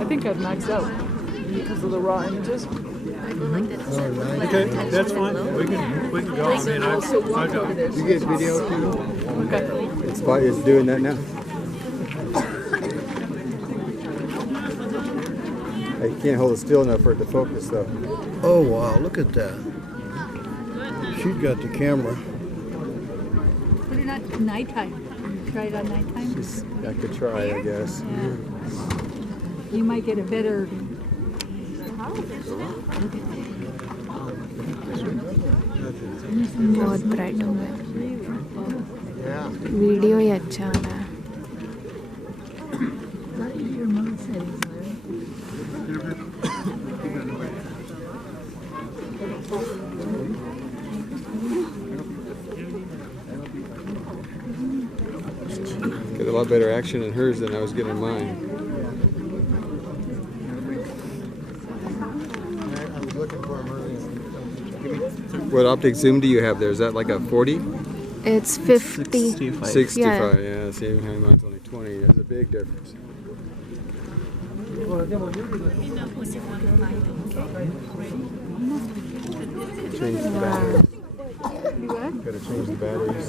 I think I've maxed out because of the raw images. Okay, that's fine. We can go. I mean, I got. You get video too? Okay. It's doing that now. You can't hold it still enough for it to focus though. Oh wow, look at that. She's got the camera. Put it on nighttime. Try it on nighttime. I could try, I guess. Yeah. You might get a better. बहुत bright हो गया video ही अच्छा आ रहा है Get a lot better action in hers than I was getting in mine. What optic zoom do you have there? Is that like a 40? It's 50 65, yeah. See, mine's only 20. There's a big difference. Change the batteries. Gotta change the batteries.